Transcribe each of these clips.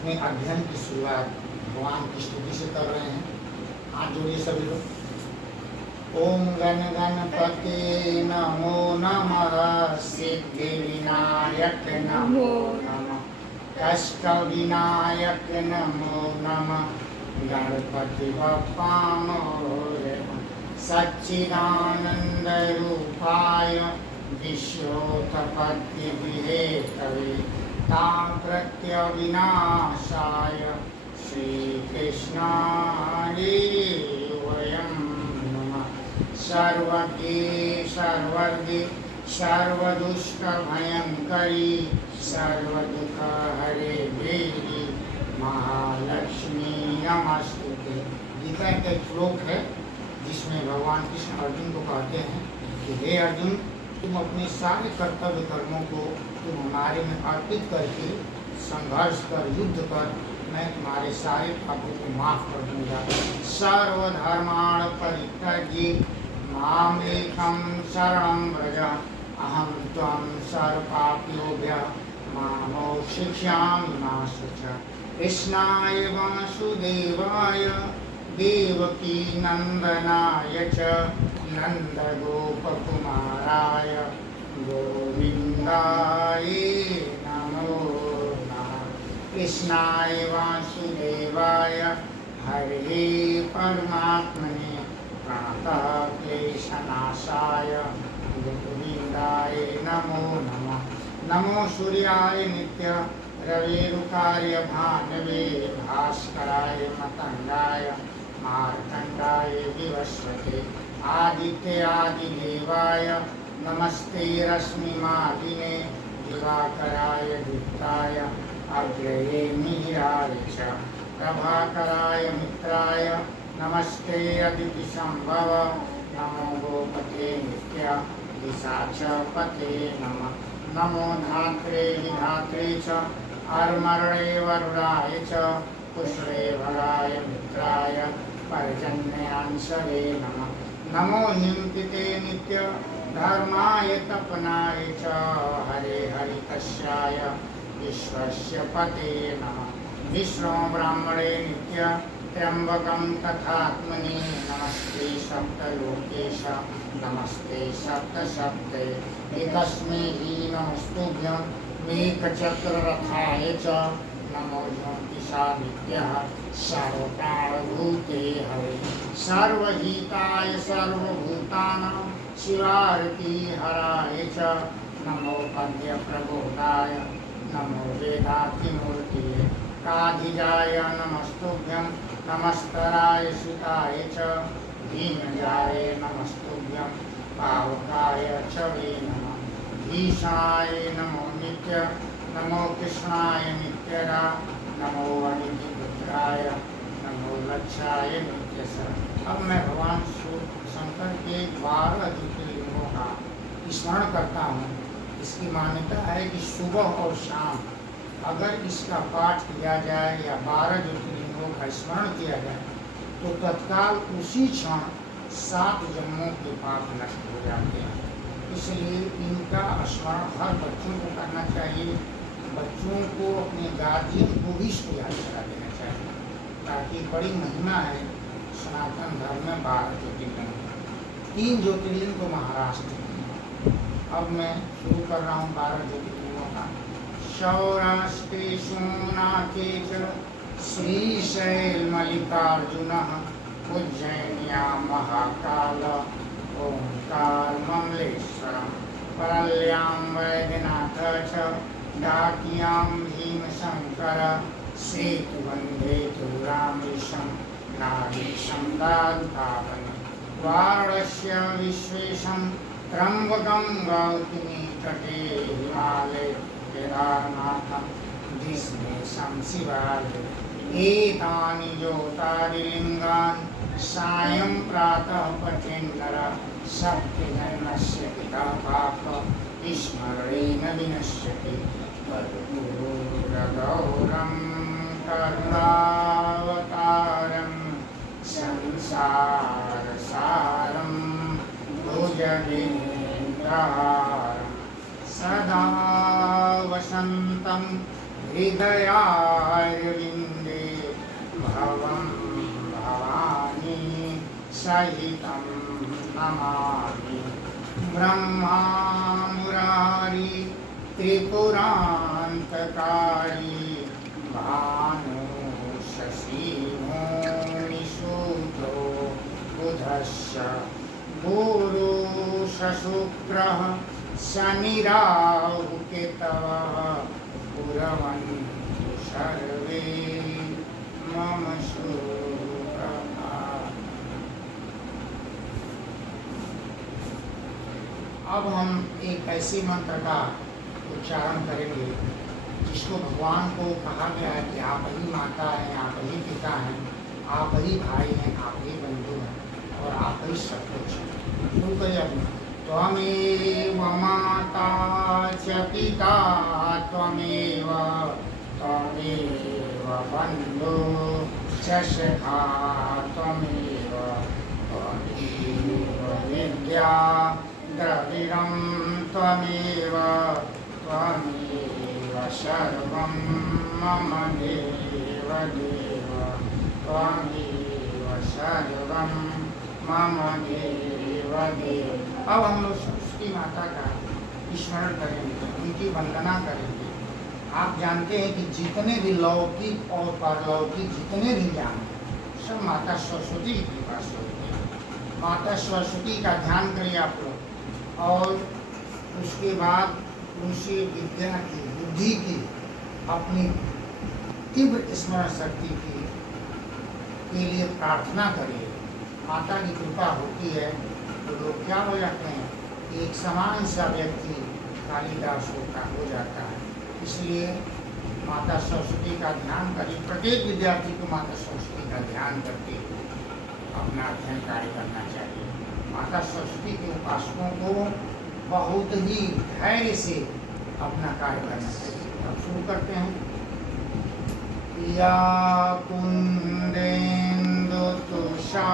अपने अध्ययन की शुरुआत भगवान की स्तुति से कर रहे हैं। हाथ जोड़िए सभी लोग। ओम गण गणपते नमो नमः, सिद्धि विनायक नमो नमः, कष्ट विनायक नमो नमः, गणपति बप्पा मोरया, सच्चिदानंद रूपाय विश्वोत्पत्ति विहेतवे ताप्रत्य विनाशाय श्रीकृष्णाय वयं नमः। सर्वज्ञे सर्वज्ञे सर्वदुष्टभयंकरी सर्वदुःखहरे देवी महालक्ष्मी नमस्तुते। गीता का एक श्लोक है जिसमें भगवान कृष्ण अर्जुन को कहते हैं कि हे अर्जुन, तुम अपने सारे कर्तव्य कर्मों को तुम हमारे में अर्पित करके संघर्ष कर, युद्ध कर, मैं तुम्हारे सारे पापों को माफ कर दूंगा। सर्वधर्माण परित्यज्य माम एकम शरणं व्रज, अहम त्वं सर्वपाप्योभ्यः मामोक्षिष्यामि मा शुचः। कृष्णाय वासुदेवाय देवकी नंदनाय च नंदगोपकुमाराय गोविंदाय नमो नमः। कृष्णाय वासुदेवाय हरे परमात्मने प्रणतक्लेशनाशाय गोविंदाय नमो नमः। नमो सूर्याय नित्य रविरुकार्य भानवे भास्कराय मतंगाय मार्कंडाय विवस्वते आदित्यादिदेवाय नमस्ते रश्मिमालिने दिवाकराय दीप्ताय अग्रये मिहिराय च प्रभाकराय मित्राय नमस्ते अदितिसंभव नमो गोपते नित्य दिशाचपते नमः। नमो धात्रे विधात्रे च अर्मणे वरुणाय च पुष्णे भगाय मित्राय पर्जन्यांशवे नमः। नमो हिंपिते नित्य धर्माय तपनाय च हरे हरिकस्याय विश्वस्य पते नमः। विष्णु ब्राह्मणे नित्य त्र्यंबकं तथात्मने नमस्ते सप्तलोकेश नमस्ते सप्तशब्दे एकस्मै हि नमस्तुभ्यं मेकचक्ररथाय च नमो ज्योतिषादित्यः सर्वप्राणभूते हरे सर्वहिताय सर्वभूतानां शिवार्ति हराय च नमो पद्यप्रबोधाय नमो वेदातिमूर्तये काधिजाय नमस्तुभ्यं नमस्तराय सुताय च दीनजाय नमस्तुभ्यं पावकाय च वे नमः। भीषणाय नमो नित्य नमो कृष्णाय नित्यरा नमो अनितिपुत्राय नमो लक्षाय नित्यसर। अब मैं भगवान शंकर के 12 ज्योतिर्लिंगों का स्मरण करता हूँ। इसकी मान्यता है कि सुबह और शाम अगर इसका पाठ किया जाए या 12 ज्योतिर्लिंगों का स्मरण किया जाए तो तत्काल उसी क्षण 7 जन्मों के पाप नष्ट हो जाते हैं। इसलिए इनका स्मरण हर बच्चों को करना चाहिए। बच्चों को अपने गार्जियन को भी इसको याद करा देना चाहिए, ताकि बड़ी महिमा है सनातन धर्म में 12 ज्योतिर्लिंग। 3 ज्योतिर्लिंग तो महाराष्ट्र में। अब मैं शुरू कर रहा हूँ 12 ज्योतिर्लिंगों का। सौराष्ट्रे सोमनाथे च श्रीशैलमल्लिकार्जुनः उज्जैन्यां महाकाल ओंकारममलेश्वरं परल्यां वैद्यनाथ च डाकियां भीमशंकर सेतुवन्दे तुरामृशं नागेशं दारुकावनं वाराणस्य विश्वेशं त्र्यंबकं गौतमी तटे हिमालये केदारनाथं विष्णेशं शिवालये एतानि ज्योतिर्लिङ्गानि सायं प्रातः पठेन्नर सप्तजन्मस्य पिता पाप स्मरणेन विनश्यति कर्पूरगौरं करुणावतारं संसारसारं भुजगेन्द्रहारं सदा वसन्तं हृदयारविन्दे भवं भवानी सहितं नमामि। ब्रह्मा मुरारी त्रिपुरान्तकारी भानु शशि मुनिसूतो बुधश्च गुरुशुक्रः शनिराहुकेतवः पुरवन्तु सर्वे मम सुप्रभातम्। अब हम एक ऐसे मंत्र का उच्चारण करेंगे जिसको भगवान को कहा गया है कि आप ही माता हैं, आप ही पिता हैं, आप ही भाई हैं, आप ही बंधु हैं और आप ही सब कुछ हैं। त्वमेव माता च पिता त्वमेव त्वमेव बन्धु च सखा त्वमेव त्वमेव विद्या द्रविणं त्वमेव त्वमेव सर्वं मम देव देव त्वमेव सर्वं मम देव देव। अब हम लोग सरस्वती माता का स्मरण करेंगे, उनकी वंदना करेंगे। आप जानते हैं कि जितने भी लौकिक और पारलौकिक जितने भी ज्ञान हैं सब माता सरस्वती की कृपा से होते हैं। माता सरस्वती का ध्यान करिए आप लोग और उसके बाद उनसे विद्या की, बुद्धि की, अपनी तीव्र स्मरण शक्ति की के लिए प्रार्थना करिए। माता की कृपा होती है तो लोग क्या हो जाते हैं कि एक समान सा व्यक्ति कालिदास होता हो जाता है। इसलिए माता सरस्वती का ध्यान करिए। प्रत्येक विद्यार्थी को माता सरस्वती का ध्यान करके अपना अध्ययन कार्य करना चाहिए। माता सरस्वती के उपासकों को बहुत ही धैर्य से अपना कार्य करना चाहिए। अब शुरू करते हैं। या कुंदेन्दु तुषारहार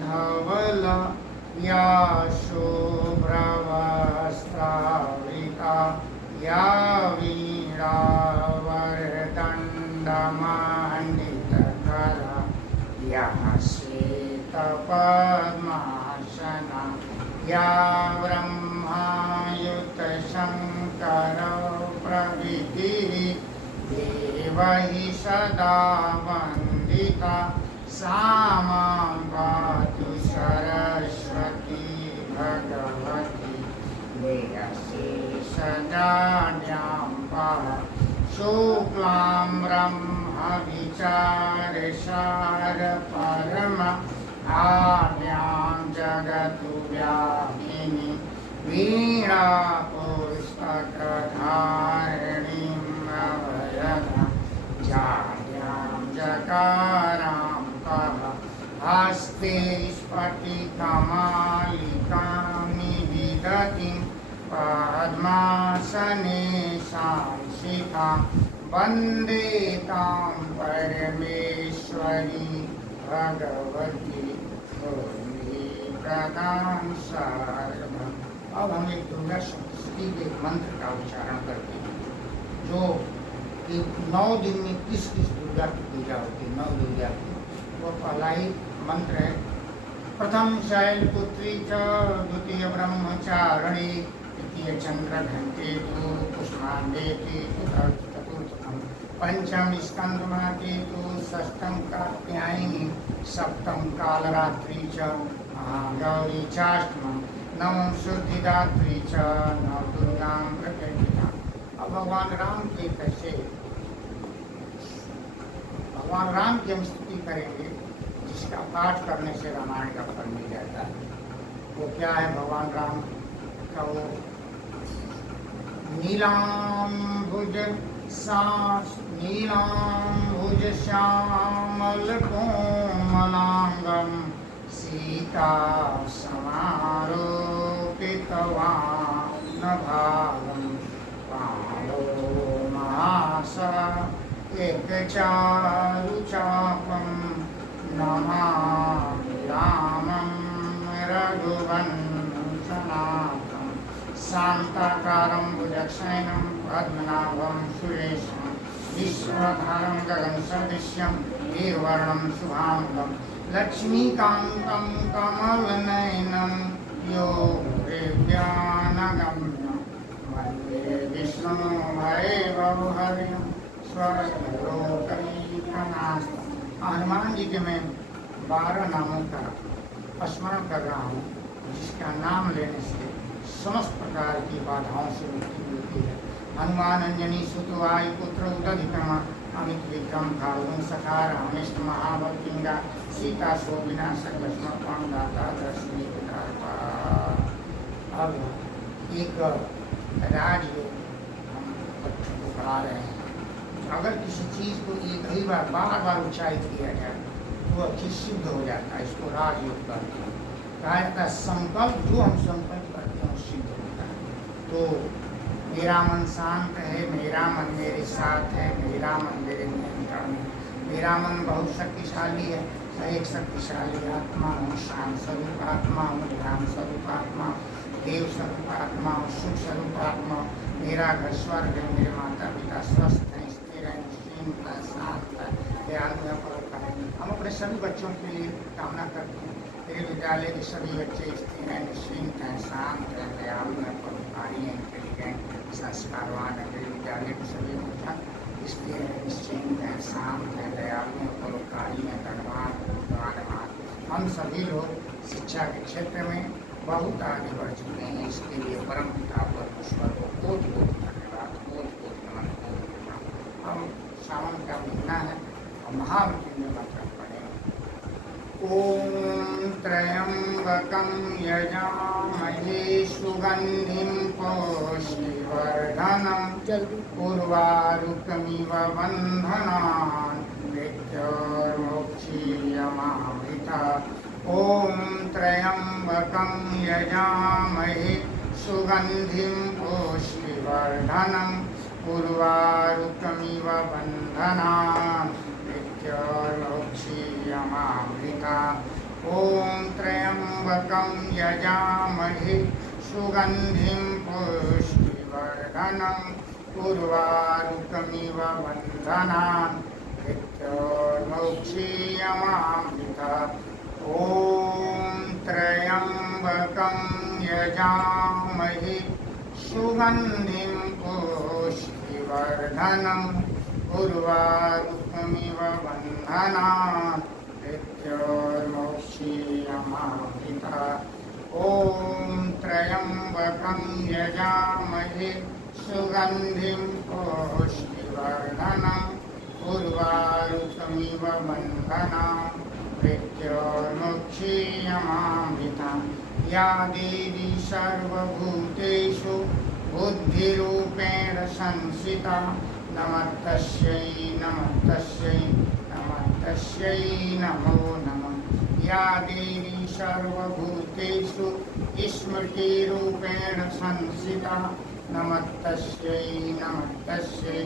धवल या शुभ्रवस्त्रावृता या वीणावरदण्डमण्डितकरा या श्वेतपद्मासना या ब्रह्मायुतशङ्करौ प्रभृतिः देवैः सदा वन्दिता सा मां पातु सरस्वती भगवती देयसे सदा ज्ञापः शुक्लां ब्रह्मविचारसार परम आद्यां जगतु व्यापिनी वीणा पुस्तकधारिणीं अभयदां जाड्यां जकारां कः हस्ते स्फटिकमालिकां निविदतीं पद्मासने सांसिकां वन्दे तां परमेश्वरी भगवती प्रदान सर्वं। अब हम एक दुर्गा सप्तशती के मंत्र का उच्चारण करते हैं जो कि 9 दिन में किस किस दुर्गा की पूजा होती है। 9 दुर्गा की वो पहला ही मंत्र है। प्रथम शैलपुत्री च द्वितीय ब्रह्मचारिणी तृतीय चंद्रघंटेतु पुष्पांडेति चतुर्थम पंचम स्कंदमातेतु षष्ठम कात्यायनी सप्तम कालरात्रि च गौरी चाष्टमम नवम शुद्धिदात्री च नव दुर्गां प्रकृतिता। अब भगवान राम के कैसे भगवान राम की हम स्तुति करेंगे जिसका पाठ करने से रामायण का फल मिल जाता है। वो क्या है भगवान राम का? वो नीलांबुज श्यामल कोमलांगम सीता समारोपितवान् भागं पालो महासा एकचारुचापं नमामि रामं रघुवंशनाथं शान्ताकारं भुजगशयनं पद्मनाभं सुरेशं विश्वधारं गगनसदृश्यं वीरवर्णं शुभांगं लक्ष्मीकान्तं कमलनयनं योगिज्ञानगम्यं वन्दे विष्णुं भवहरिं स्वर्गलोकैकनाथं। हनुमान जी के मैं 12 नामों का स्मरण कर रहा हूँ, जिसका नाम लेने से समस्त प्रकार की बाधाओं से मुक्ति मिलती है। हनुमान अंजनी सुतवायु पुत्र उदधिक्रमा अमित विक्रम भावुन सखार हमेश महाबल किंगा सीता सो विनाशक लक्ष्मण दाता दर्शनी। अब एक राजयोग हम बच्चों को पढ़ा रहे हैं। अगर किसी चीज को एक ही बार बार बार उच्चारित किया जाए तो वह चीज सिद्ध हो जाता है। इसको राजयोग करते हैं। कहा जाता है संकल्प, जो हम संकल्प करते हैं सिद्ध होता है। तो मेरा मन शांत है, मेरा मन मेरे साथ है, मेरा मन मेरे नियंत्रण में, मेरा मन बहुत शक्तिशाली है, एक शक्तिशाली आत्मा हूँ, शांत स्वरूप आत्मा हूँ, ध्यान स्वरूप आत्मा, देव स्वरूप आत्मा हूँ, सुख स्वरूप आत्मा। मेरा घर स्वर्ग है, मेरे माता पिता स्वस्थ हैं, स्थिर हैं, निश्चिंत है, शांत है, दयालु है, परोपकार है। हम अपने सभी बच्चों के लिए कामना करते हैं, मेरे विद्यालय के सभी बच्चे स्थिर हैं, निश्चिंत हैं, शांत हैं, दयालु हैं, परोपकारी हैं, इंटेलिजेंट, संस्कारवान है। मेरे विद्यालय के सभी बच्चा स्थिर हैं, निश्चिंत हैं, शांत हैं, दयालु हैं, परोपकारी हैं, धनवान हैं। हम सभी लोग शिक्षा के क्षेत्र में बहुत आगे बढ़ चुके हैं। इसके लिए परम पिता परमेश्वर को कोट कोट धन्यवाद, कोट कोट नमन, कोट प्रणाम। अब सावन का महीना है और महामृत्युंजय मंत्र पढ़ें। ओम त्र्यंबकं यजामहे सुगंधिं पुष्टिवर्धनम् उर्वारुकमिव बन्धनान् मृत्योर्मुक्षीयमामृतात्। ओम त्र्यंबकं यजामहे सुगंधिं पुष्टिवर्धनम् उर्वारुकमिव बन्धनान् मृत्योर्मुक्षीयमामृतात्। ओम त्र्यंबकं यजामहे सुगंधिं पुष्टिवर्धनम् उर्वारुकमिव बन्धनान् मृत्योर्मुक्षीयमामृतात्। ओम त्र्यंबकं यजामहे सुगंधिं पुष्टिवर्धनम् उर्वारुकमिव बन्धनान् मृत्योर्मुक्षीयमामृतात्। ओम त्र्यंबकं यजामहे सुगंधिं पुष्टिवर्धनम् उर्वारुकमिव बन्धनान् मृत्योर्मुक्षीयमामृतात्। या देवी सर्वभूतेषु बुद्धिरूपेण संस्थिता नमस्तस्यै नमस्तस्यै नमस्तस्यै नमो नमः। या देवी सर्वभूतेषु स्मृतिरूपेण संस्थिता नमस्तस्यै नमस्तस्यै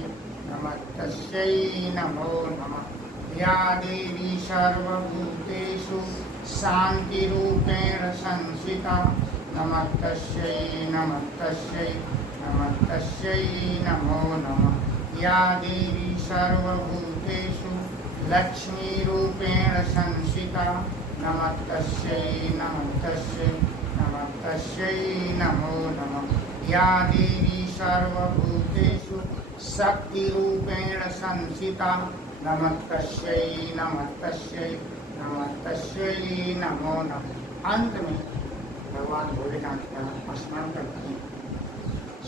नमस्तस्यै नमो नमः। या देवी सर्वभूतेषु शान्तिरूपेण संस्थिता नमस्तस्यै नमस्तस्यै नमस्तस्यै नमो नमः। या देवी सर्वभूतेषु लक्ष्मीरूपेण संस्थिता नमस्तस्यै नमस्तस्यै नमस्तस्यै नमो नमः। या देवी सर्वभूतेषु शक्तिरूपेण संस्थिता नमस्तस्यै नमस्तस्यै नमस्तस्यै नमो नमः। अंत में भगवान भोलेनाथ का स्मरण करते हैं।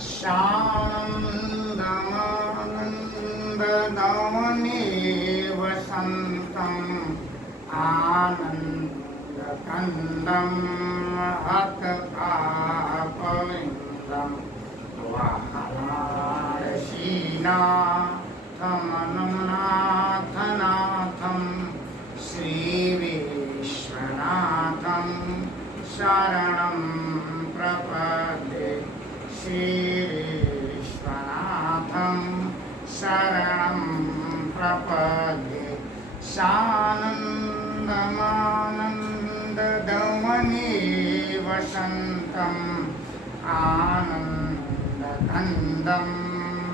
शानन्दमानन्ददाने वसन्तं आनन्दकन्दं हतपापविन्दं वाराणसीनाथमनुनाथनाथं श्रीविश्वनाथं शरणं प्रपद्ये। श्रीविश्वनाथं शरणं प्रपद्ये। सानन्दमानन्ददमने वसन्तम् आनन्दकन्दं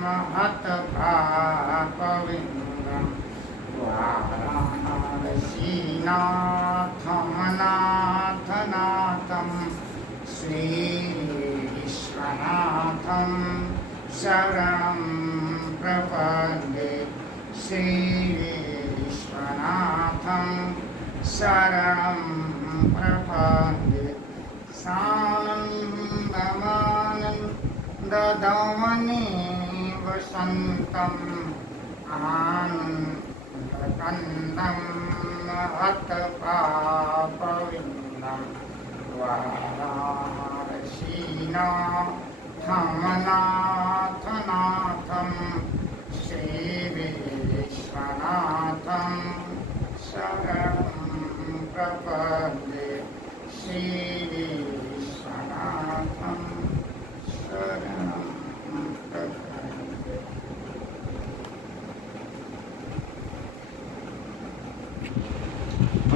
महत्भापविन्दं वाराणसीनाथं नाथनाथं श्रीविश्वनाथं शरणं प्रपद्ये श्रीविश्वनाथं शरणं प्रपद्ये सानन्दमानन्ददमने वसन्तम् आनन्दकन्दं महत्पापविन्दं वाराणसीनाथं नाथनाथं श्रीविश्वनाथं शरणं प्रपद्ये श्रीविश्वनाथं शरणं प्रपद्ये।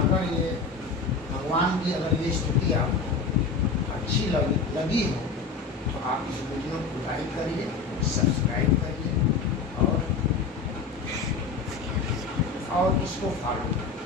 अगर ये भगवान की अगर ये स्तुति आपको अच्छी लगी हो तो आप इस वीडियो को लाइक करिए, सब्सक्राइब करिए और इसको फॉलो करिए।